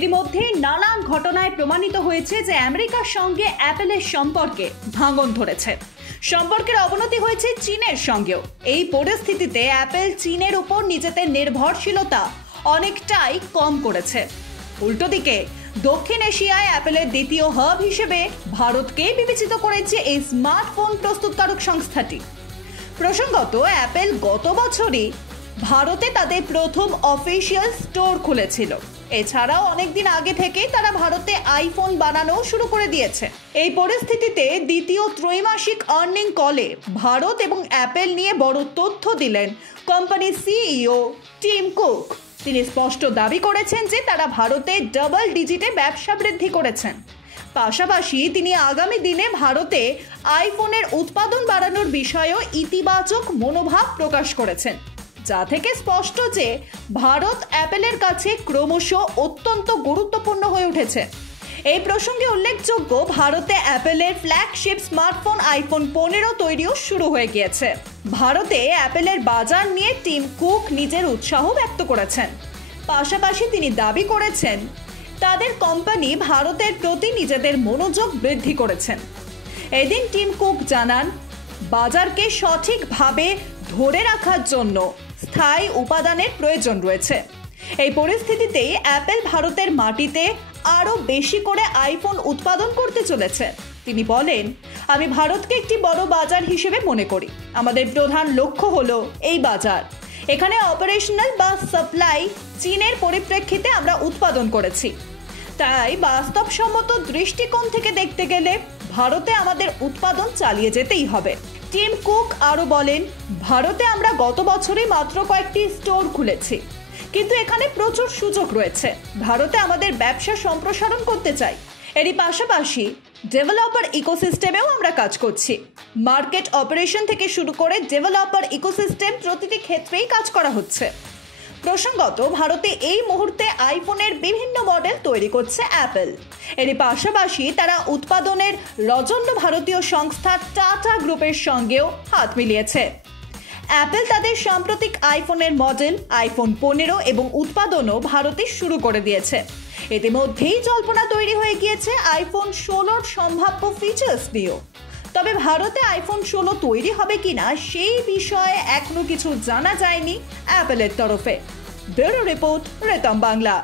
এরই মধ্যে নানান ঘটনায় প্রমাণিত হয়েছে যে আমেরিকার সঙ্গে অ্যাপেলের সম্পর্কে ভাঙন ধরেছে। সম্পর্কের অবনতি হয়েছে চীনের সঙ্গেও। এই পরিস্থিতিতে অ্যাপেল চীনের উপর নিজেদের নির্ভরশীলতা অনেকটাই কম করেছে। উল্টো দিকে দক্ষিণ এশিয়ায় অ্যাপেলের দ্বিতীয় হাব হিসেবে ভারতকে বিবেচিত করেছে এই স্মার্টফোন প্রস্তুতকারক সংস্থাটি। প্রসঙ্গত, অ্যাপেল গত বছরই ভারতে তাদের প্রথম অফিসিয়াল স্টোর খুলেছিল। এছাড়াও অনেকদিন আগে থেকেই তারা ভারতে আইফোন বানানো শুরু করে দিয়েছে। এই পরিস্থিতিতে দ্বিতীয় ত্রৈমাসিক আর্নিং কলে ভারত এবং অ্যাপেল নিয়ে বড় তথ্য দিলেন কোম্পানির সিইও টিম কুক। তিনি স্পষ্ট দাবি করেছেন যে তারা ভারতে ডাবল ডিজিটে ব্যবসা বৃদ্ধি করেছেন। পাশাপাশি তিনি আগামী দিনে ভারতে আইফোনের উৎপাদন বাড়ানোর বিষয়েও ইতিবাচক মনোভাব প্রকাশ করেছেন, যা থেকে স্পষ্ট যে ভারত অ্যাপেলের কাছে ক্রমশ অত্যন্ত গুরুত্বপূর্ণ হয়ে উঠেছে। এই প্রসঙ্গে উল্লেখযোগ্য, ভারতে অ্যাপেলের ফ্ল্যাগশিপ স্মার্টফোন আইফোন 15 তৈরিও শুরু হয়ে গিয়েছে। ভারতে অ্যাপেলের বাজার নিয়ে টিম কুক নিজের উৎসাহ ব্যক্ত করেছেন। পাশাপাশি তিনি দাবি করেছেন তাদের কোম্পানি ভারতের প্রতি নিজেদের মনোযোগ বৃদ্ধি করেছেন। এদিন টিম কুক জানান, বাজারকে সঠিকভাবে ধরে রাখার জন্য স্থায়ী উপাদানের প্রয়োজন রয়েছে। এই পরিস্থিতিতেই অ্যাপেল ভারতের মাটিতে আরও বেশি করে আইফোন উৎপাদন করতে চলেছে। তিনি বলেন, আমি ভারতকে একটি বড় বাজার হিসেবে মনে করি। আমাদের প্রধান লক্ষ্য হলো এই বাজার। এখানে অপারেশনাল বা সাপ্লাই চীনের পরিপ্রেক্ষিতে আমরা উৎপাদন করেছি। তাই বাস্তবসম্মত দৃষ্টিকোণ থেকে দেখতে গেলে ভারতে আমাদের উৎপাদন চালিয়ে যেতেই হবে। টিম কুক আরও বলেন, ভারতে আমরা গত বছরই মাত্র কয়েকটি স্টোর খুলেছি, কিন্তু এখানে প্রচুর সুযোগ রয়েছে। ভারতে আমাদের ব্যবসা সম্প্রসারণ করতে চাই। এরই পাশাপাশি ডেভেলপার ইকোসিস্টেমেও আমরা কাজ করছি। মার্কেট অপারেশন থেকে শুরু করে ডেভেলপার ইকোসিস্টেম প্রতিটি ক্ষেত্রেই কাজ করা হচ্ছে। প্রসঙ্গত, ভারতে এই মুহূর্তে আইফোনের বিভিন্ন মডেল তৈরি করছে অ্যাপেল। এরই পাশাপাশি তারা উৎপাদনের রজন্য ভারতীয় সংস্থা টাটা গ্রুপের সঙ্গেও হাত মিলিয়েছে। অ্যাপেল তাদের সাম্প্রতিক আইফোনের মডেল আইফোন 15 এবং উৎপাদনও ভারতে শুরু করে দিয়েছে। ইতিমধ্যেই জল্পনা তৈরি হয়ে গিয়েছে আইফোন 16-র সম্ভাব্য ফিচার্স নিয়েও। তবে ভারতে আইফোন 16 তৈরি হবে কিনা সেই বিষয়ে এখনো কিছু জানা যায়নি অ্যাপেলের তরফে। ব্যুরো রিপোর্ট, রেতম বাংলা।